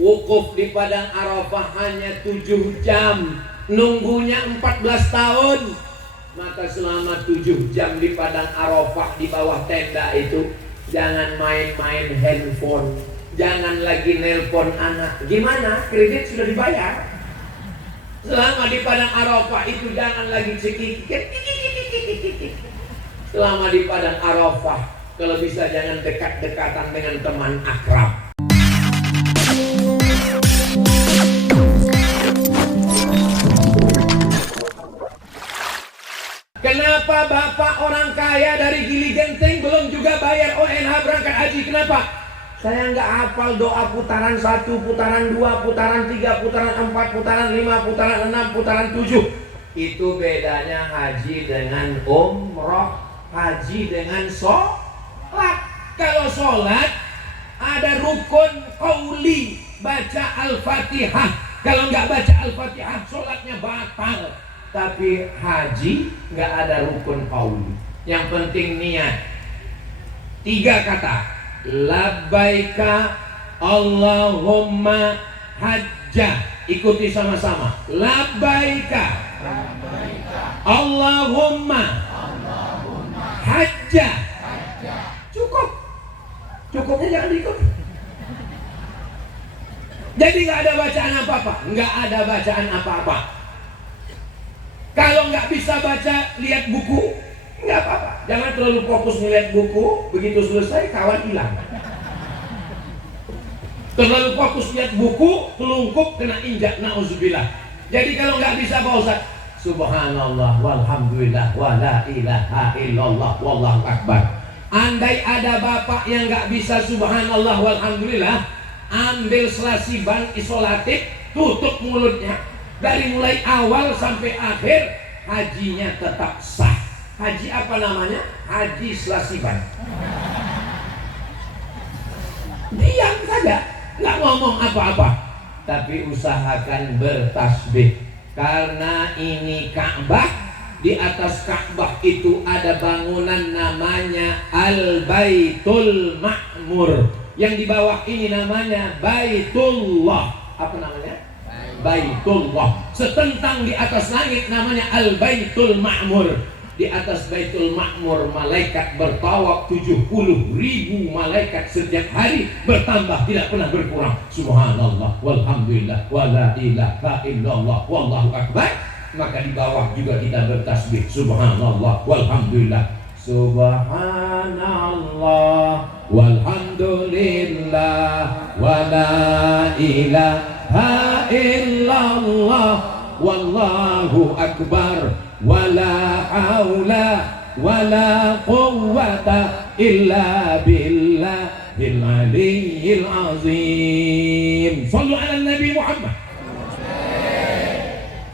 Wukuf di Padang Arafah hanya 7 jam, nunggunya 14 tahun. Maka selama 7 jam di Padang Arafah di bawah tenda itu, jangan main-main handphone, jangan lagi nelpon anak. Gimana? Kredit sudah dibayar. Selama di Padang Arafah itu jangan lagi cekikik. Selama di Padang Arafah, kalau bisa jangan dekat-dekatan dengan teman akrab. Kenapa bapak orang kaya dari Gili Genteng belum juga bayar ONH berangkat haji? Kenapa? Saya nggak hafal doa putaran 1, putaran 2, putaran 3, putaran 4, putaran 5, putaran 6, putaran 7. Itu bedanya haji dengan umroh, haji dengan sholat. Kalau sholat ada rukun qauli, baca Al-Fatihah. Kalau nggak baca Al-Fatihah, sholatnya batal. Tapi haji nggak ada rukun qauli. Yang penting niat. 3 kata. Labbaika Allahumma hajjah. Ikuti sama-sama. Labbaika Allahumma hajjah. Cukup. Cukupnya jangan diikut. Jadi nggak ada bacaan apa-apa. Nggak ada bacaan apa-apa. Kalau nggak bisa baca, lihat buku, nggak apa-apa. Jangan terlalu fokus melihat buku, begitu selesai kawan hilang. Terlalu fokus lihat buku, telungkup kena injak, na'udzubillah. Jadi kalau nggak bisa Pak Ustaz, subhanallah walhamdulillah wala ilaha illallah wallahu akbar. Andai ada bapak yang nggak bisa subhanallah walhamdulillah, ambil selasi ban isolatif, tutup mulutnya. Dari mulai awal sampai akhir hajinya tetap sah. Haji apa namanya? Haji selasiban. Diam saja, nggak ngomong apa-apa. Tapi usahakan bertasbih. Karena ini Ka'bah. Di atas Ka'bah itu ada bangunan namanya Al-Baitul Ma'mur. Yang di bawah ini namanya Baitullah. Apa namanya? Baitullah. Setentang di atas langit namanya Al-Baitul Ma'mur. Di atas Baitul Ma'mur malaikat bertawaf 70.000 malaikat setiap hari, bertambah tidak pernah berkurang. Subhanallah walhamdulillah wala ilaha illallah wallahu akbar. Maka di bawah juga kita bertasbih subhanallah walhamdulillah. Subhanallah walhamdulillah wala ilaha illallah wallahu akbar wala haula wala quwwata illa billahil aliyyil azim. Shallu ala Nabi Muhammad.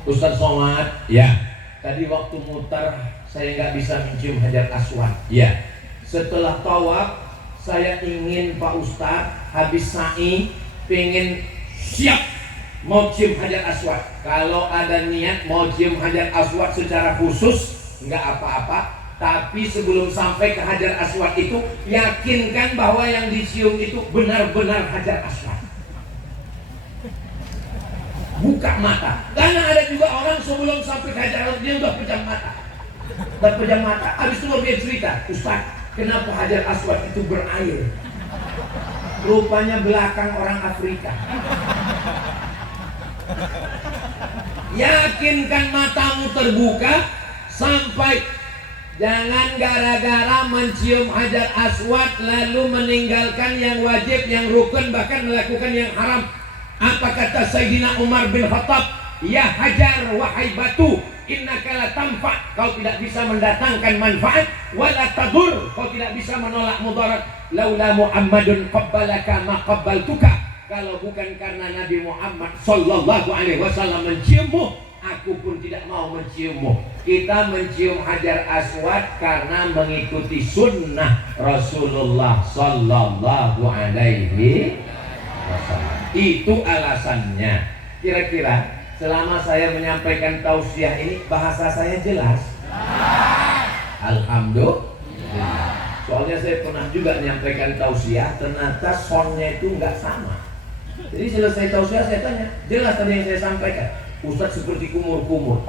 Ustaz Somad, ya. Tadi waktu mutar saya nggak bisa mencium Hajar Aswad. Ya. Setelah tawaf saya ingin Pak Ustaz habis sa'i pengen siap mau cium Hajar Aswad. Kalau ada niat mau cium Hajar Aswad secara khusus nggak apa-apa, tapi sebelum sampai ke Hajar Aswad itu yakinkan bahwa yang dicium itu benar-benar Hajar Aswad. Buka mata. Karena ada juga orang sebelum sampai ke Hajar Aswad dia udah pejam mata. Dan pejam mata, habis itu dia cerita, Ustaz, kenapa Hajar Aswad itu berair? Rupanya belakang orang Afrika. Yakinkan matamu terbuka sampai. Jangan gara-gara mencium Hajar Aswad lalu meninggalkan yang wajib, yang rukun, bahkan melakukan yang haram. Apa kata Sayyidina Umar bin Khattab? Ya Hajar, wahai batu, innaka la tanfa, kau tidak bisa mendatangkan manfaat, wala tadur, kau tidak bisa menolak mudarat. Laula Muhammadun qabbalaka ma qabbaltuka, kalau bukan karena Nabi Muhammad sallallahu alaihi wasallam menciummu, aku pun tidak mau menciummu. Kita mencium Hajar Aswad karena mengikuti sunnah Rasulullah sallallahu alaihi wasallam. Itu alasannya. Kira-kira selama saya menyampaikan tausiah ini bahasa saya jelas? Alhamdulillah. Soalnya saya pernah juga menyampaikan tausiah, ternyata soundnya itu nggak sama. Jadi selesai tausiah saya tanya, jelas tadi yang saya sampaikan. Ustaz seperti kumur-kumur.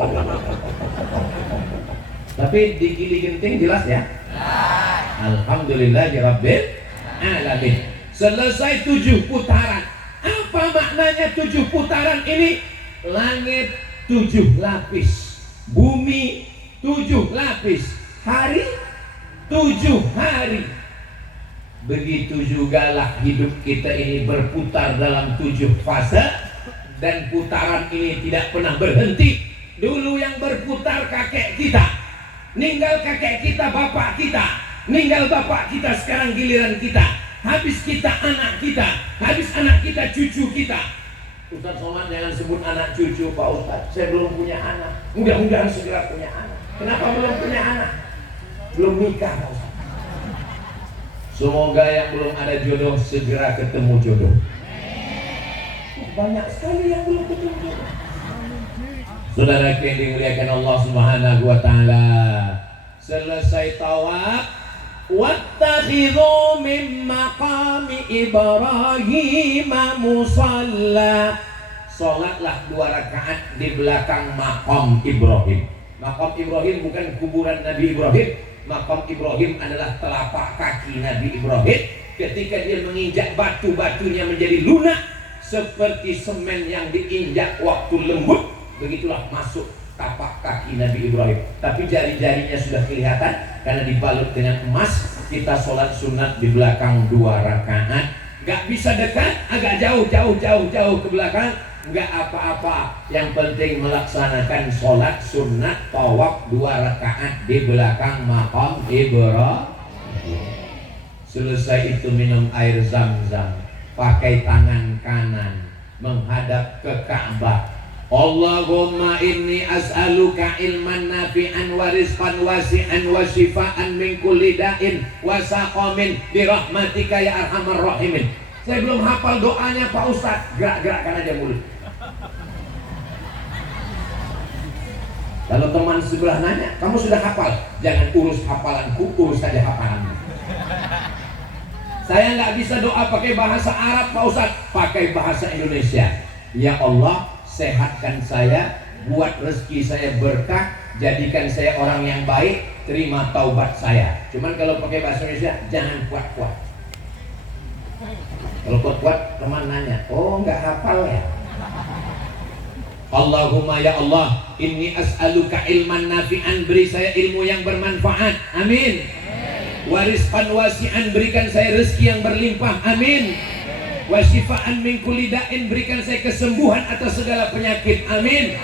Tapi di Gili Genting jelas ya. Alhamdulillahirabbil alamin. Selesai 7 putaran. Apa maknanya 7 putaran ini? Langit 7 lapis, bumi 7 lapis, hari 7 hari. Begitu jugalah hidup kita ini berputar dalam 7 fase, dan putaran ini tidak pernah berhenti. Dulu yang berputar kakek kita, ninggal kakek kita, bapak kita, ninggal bapak kita, sekarang giliran kita. Habis kita anak kita, habis anak kita cucu kita. Ustaz Somad jangan sebut anak cucu Pak Ustaz, saya belum punya anak. Mudah-mudahan segera punya anak. Kenapa belum punya anak? Belum nikah Pak Ustaz. Semoga yang belum ada jodoh segera ketemu jodoh. Banyak sekali yang belum ketemu jodoh. Saudara yang dimuliakan Allah Subhanahu wa taala, selesai tawaf, wattakhidhu min maqami Ibrahim musalla. Salatlah 2 rakaat di belakang maqam Ibrahim. Maqam Ibrahim bukan kuburan Nabi Ibrahim. Maqam Ibrahim adalah telapak kaki Nabi Ibrahim. Ketika dia menginjak batu-batunya menjadi lunak seperti semen yang diinjak waktu lembut, begitulah masuk tapak kaki Nabi Ibrahim. Tapi jari-jarinya sudah kelihatan karena dibalut dengan emas. Kita sholat sunat di belakang 2 rakaat. Gak bisa dekat, agak jauh ke belakang. Gak apa-apa. Yang penting melaksanakan sholat sunat tawaf 2 rakaat di belakang maqam Ibrahim. Selesai itu minum air zam-zam, pakai tangan kanan menghadap ke Ka'bah. Allahumma inni as'aluka ilman nafi'an wa rizqan wasi'an wa shifaan min kulli da'in wa saqamin bi rahmatika ya arhamar rahimin. Saya belum hafal doanya Pak Ustaz, gerak-gerakkan aja mulut. Lalu teman sebelah nanya, kamu sudah hafal? Jangan urus hafalanku, urus saja hafalanmu. Saya nggak bisa doa pakai bahasa Arab Pak Ustaz, pakai bahasa Indonesia. Ya Allah, sehatkan saya, buat rezeki saya berkah, jadikan saya orang yang baik, terima taubat saya. Cuman kalau pakai bahasa Indonesia, jangan kuat-kuat. Kalau kuat-kuat, teman nanya, oh nggak hafal ya? Allahumma ya Allah, inni as'aluka ilman nafi'an, beri saya ilmu yang bermanfaat, amin. Wariskan wasi'an, berikan saya rezeki yang berlimpah, amin. Wasyifaan min kulli da'in, berikan saya kesembuhan atas segala penyakit, amin.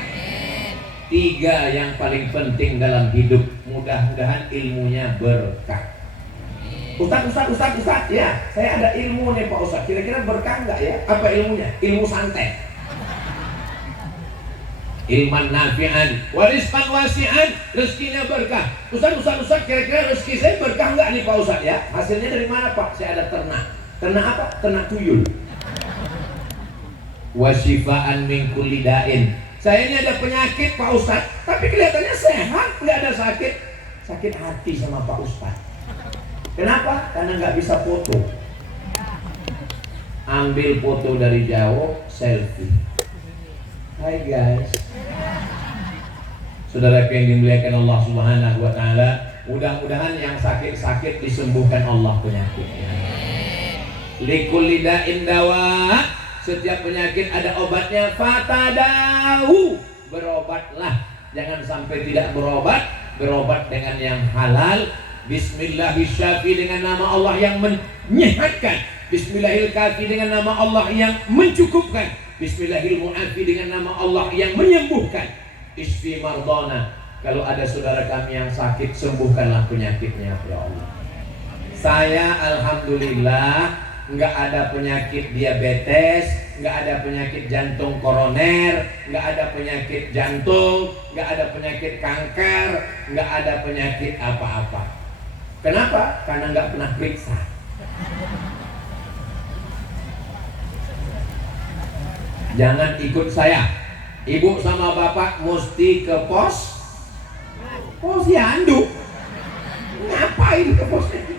3 yang paling penting dalam hidup, mudah-mudahan ilmunya berkah. Ustaz, ya saya ada ilmu nih Pak Ustaz, kira-kira berkah nggak ya? Apa ilmunya? Ilmu santet. Ilman nafi'an, wariskan wasi'an, rezekinya berkah. Ustaz, kira-kira rezeki saya berkah nggak nih Pak Ustaz ya? Hasilnya dari mana Pak? Saya ada ternak. Ternak apa? Ternak tuyul. Wasyifaan min kulli da'in. Saya ini ada penyakit Pak Ustaz, tapi kelihatannya sehat, nggak ada sakit. Sakit hati sama Pak Ustaz. Kenapa? Karena nggak bisa foto. Ambil foto dari jauh, selfie. Hai guys. Saudara yang dimuliakan Allah Subhanahu wa taala, mudah-mudahan yang sakit-sakit disembuhkan Allah penyakitnya. Likulli da'in dawa, setiap penyakit ada obatnya. Fatadahu, berobatlah, jangan sampai tidak berobat. Berobat dengan yang halal. Bismillahirrahmanirrahim, dengan nama Allah yang menyehatkan. Bismillahirrahmanirrahim, dengan nama Allah yang mencukupkan. Bismillahirrahmanirrahim, dengan nama Allah yang menyembuhkan. Isfi mardana, kalau ada saudara kami yang sakit, sembuhkanlah penyakitnya ya Allah. Saya alhamdulillah nggak ada penyakit diabetes, nggak ada penyakit jantung koroner, nggak ada penyakit jantung, nggak ada penyakit kanker, nggak ada penyakit apa-apa. Kenapa? Karena nggak pernah periksa. Jangan ikut saya. Ibu sama bapak mesti ke posyandu. Ngapain ke posyandu?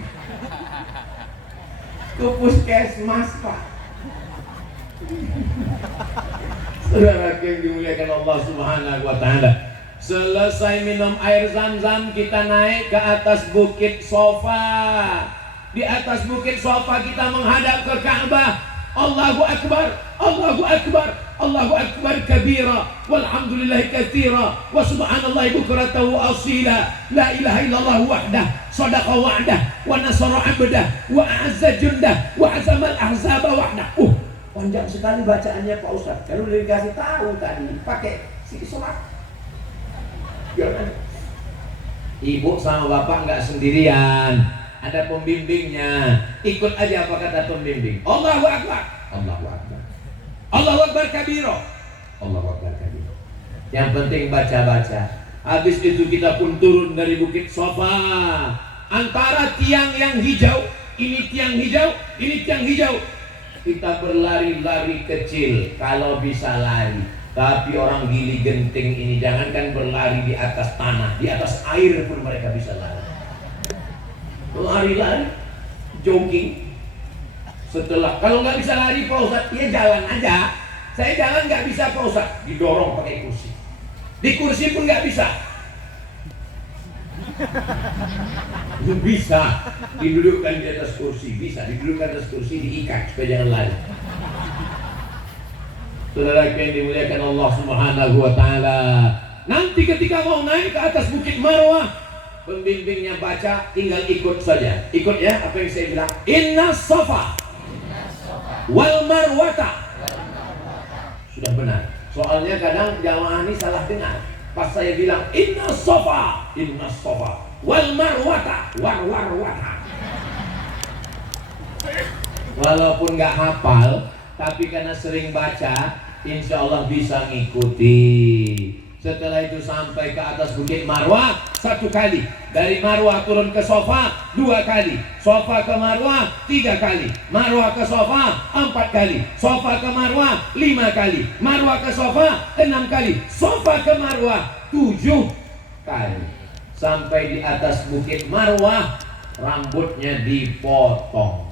Ke puskesmas Pak. Saudara yang dimuliakan Allah Subhanahu wa taala, selesai minum air Zam-Zam kita naik ke atas bukit Sofa. Di atas bukit Sofa kita menghadap ke Ka'bah. Allahu Akbar, Allahu Akbar, Allahu Akbar kabira, walhamdulillah katsira, wa subhanallahi bukratan wa asila, la ilaha illallah wahdah, sadaqa wa'dah, wa nasara 'abdah, wa a'azza jundah, wa azamal ahzaba wahdah. Panjang sekali bacaannya Pak Ustaz. Kalau dikasih tahu tadi pakai sikit sholat. Ibu sama bapak nggak sendirian, ada pembimbingnya. Ikut aja apa kata pembimbing. Allahu Akbar, Allahu Akbar, Allahu Akbar kabiro, Allahu Akbar kabiro. Yang penting baca-baca. Habis itu kita pun turun dari bukit Sofa. Antara tiang yang hijau, ini tiang hijau, ini tiang hijau. Kita berlari-lari kecil kalau bisa lari. Tapi orang gili genting ini jangankan berlari di atas tanah, di atas air pun mereka bisa lari. Lari-lari, jogging. Setelah kalau nggak bisa lari Pak Ustaz, ya jalan aja. Saya jalan nggak bisa Pak Ustaz, didorong pakai kursi. Di kursi pun nggak bisa. Bisa didudukkan di atas kursi, bisa didudukkan di atas kursi, diikat supaya jangan lari. Saudara yang dimuliakan Allah Subhanahu wa taala, nanti ketika mau naik ke atas bukit Marwah, pembimbingnya baca, tinggal ikut saja. Ikut ya apa yang saya bilang. Inna Safa wal Marwata. Sudah benar. Soalnya kadang jamaah ini salah dengar. Pas saya bilang Inna Safa wal Marwata, warwata. Walaupun nggak hafal, tapi karena sering baca, insya Allah bisa ngikuti. Setelah itu sampai ke atas bukit Marwah 1 kali. Dari Marwah turun ke Sofa 2 kali. Sofa ke Marwah 3 kali. Marwah ke Sofa 4 kali. Sofa ke Marwah 5 kali. Marwah ke Sofa 6 kali. Sofa ke Marwah 7 kali. Sampai di atas bukit Marwah, rambutnya dipotong.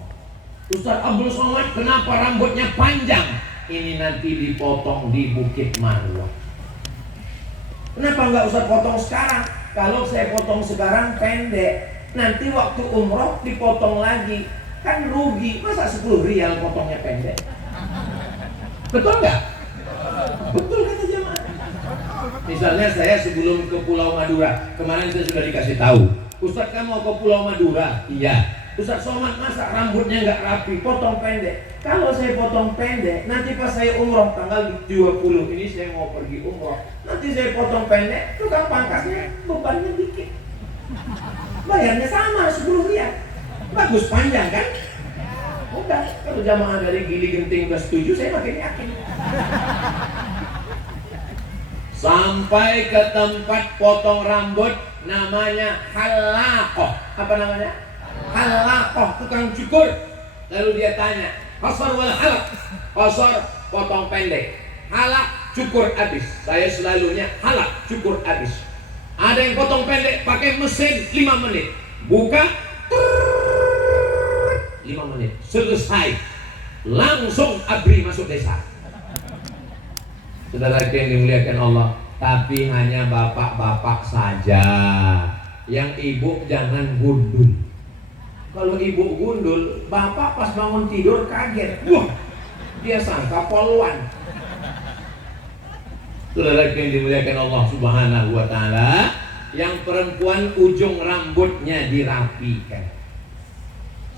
Ustaz Abdul Somad, kenapa rambutnya panjang? Ini nanti dipotong di bukit Marwah. Kenapa nggak usah potong sekarang? Kalau saya potong sekarang pendek, nanti waktu umroh dipotong lagi, kan rugi. Masa 10 rial potongnya pendek? Betul nggak? Betul kata jemaah. Misalnya saya sebelum ke Pulau Madura, kemarin saya sudah dikasih tahu, Ustaz kamu mau ke Pulau Madura? Iya. Ustaz Somad masa rambutnya nggak rapi, potong pendek. Kalau saya potong pendek, nanti pas saya umroh tanggal 20 ini saya mau pergi umroh, nanti saya potong pendek, tukang pangkasnya bebannya dikit, bayarnya sama 10 rial. Bagus panjang kan? Udah, kalau jamaah dari Gili Genting udah setuju, saya makin yakin. Sampai ke tempat potong rambut namanya halaqah. Apa namanya? Halaqah, tukang cukur. Lalu dia tanya, qasar wal halaq? Qasar potong pendek, halaq cukur habis. Saya selalunya halaq cukur habis. Ada yang potong pendek pakai mesin 5 menit. Buka 5 menit, selesai. Langsung abri masuk desa. Saudara yang dimuliakan Allah, tapi hanya bapak-bapak saja. Yang ibu jangan gundul. Kalau ibu gundul, bapak pas bangun tidur kaget. Wah, dia sangka poluan. Saudara yang dimuliakan Allah Subhanahu wa taala, yang perempuan ujung rambutnya dirapikan.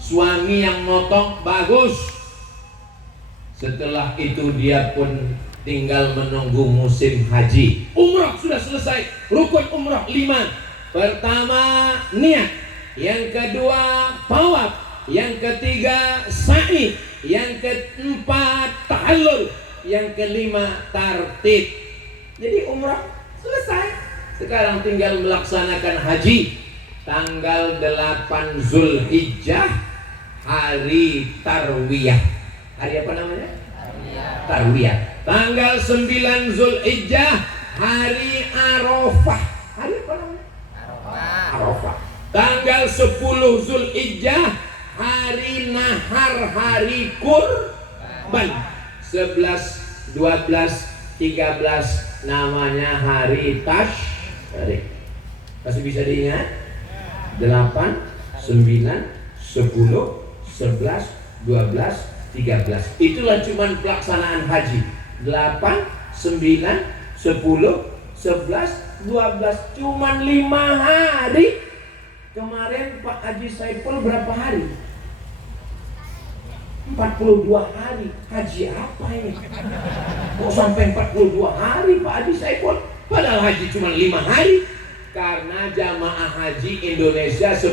Suami yang motong bagus. Setelah itu dia pun tinggal menunggu musim haji. Umrah sudah selesai. Rukun umrah 5. Pertama niat, yang kedua tawaf, yang ketiga sa'i, yang keempat tahallul, yang kelima tartib. Jadi umrah selesai. Sekarang tinggal melaksanakan haji. Tanggal 8 Zulhijjah, hari Tarwiyah. Hari apa namanya? Tarwiyah. Tanggal 9 Zulhijjah, hari Arafah. Hari apa namanya? Arafah. Tanggal 10 Zulhijjah, hari Nahar, hari Kurban. 11, 12, 13 namanya hari tasyrik. Masih bisa diingat? 8, 9, 10, 11, 12, 13. Itulah cuman pelaksanaan haji. 8, 9, 10, 11, 12, cuman 5 hari. Kemarin Pak Haji Saiful berapa hari? 42 hari. Haji apa ini? Kok sampai 42 hari Pak Haji Saiful? Padahal haji cuma 5 hari. Karena jamaah haji Indonesia 10%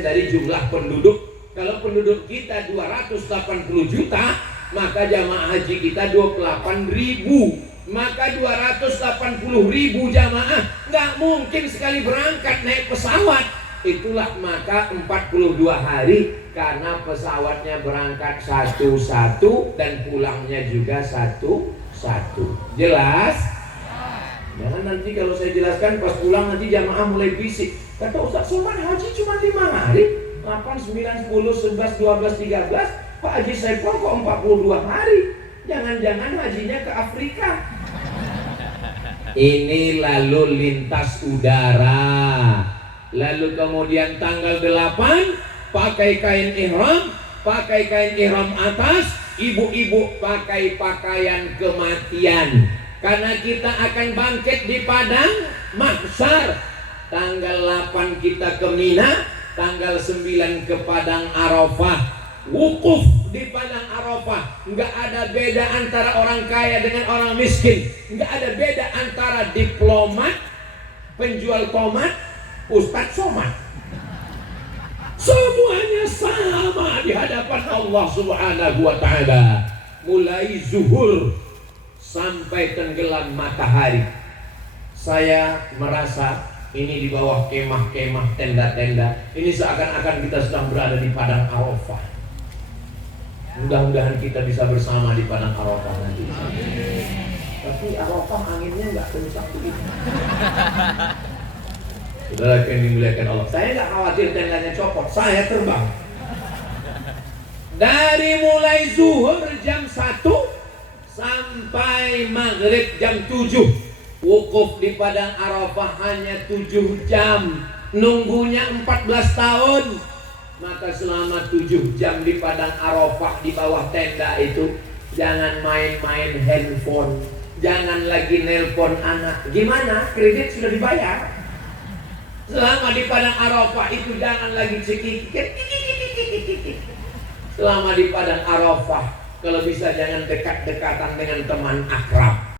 dari jumlah penduduk. Kalau penduduk kita 280 juta, maka jamaah haji kita 28.000. Maka 280.000 jamaah nggak mungkin sekali berangkat naik pesawat. Itulah maka 42 hari, karena pesawatnya berangkat satu-satu dan pulangnya juga satu-satu. Jelas? Jangan nanti kalau saya jelaskan pas pulang nanti jamaah mulai bisik. Kata Ustaz Somad, haji cuma 5 hari, 8, 9, 10, 11, 12, 13. Pak Haji Saiful kok 42 hari? Jangan-jangan hajinya ke Afrika. Ini lalu lintas udara. Lalu kemudian tanggal 8 pakai kain ihram atas, ibu-ibu pakai pakaian kematian. Karena kita akan bangkit di padang mahsyar. Tanggal 8 kita ke Mina, tanggal 9 ke padang Arafah. Wukuf di padang Arafah. Enggak ada beda antara orang kaya dengan orang miskin. Enggak ada beda antara diplomat, penjual tomat, Ustadz Somad. Semuanya sama di hadapan Allah Subhanahu wa ta'ala. Mulai zuhur sampai tenggelam matahari. Saya merasa ini di bawah kemah-kemah, tenda-tenda. Ini seakan-akan kita sedang berada di padang Arafah. Mudah-mudahan kita bisa bersama di padang Arafah nanti. Tapi Arafah anginnya nggak kencang begitu. Saudara yang dimuliakan Allah, saya nggak khawatir tendanya copot, saya terbang. Dari mulai zuhur jam 1 sampai maghrib jam 7, wukuf di padang Arafah hanya 7 jam, nunggunya 14 tahun. Maka selama 7 jam di padang Arafah di bawah tenda itu, jangan main-main handphone, jangan lagi nelpon anak. Gimana? Kredit sudah dibayar. Selama di padang Arafah itu jangan lagi cekikik. Selama di padang Arafah, kalau bisa jangan dekat-dekatan dengan teman akrab.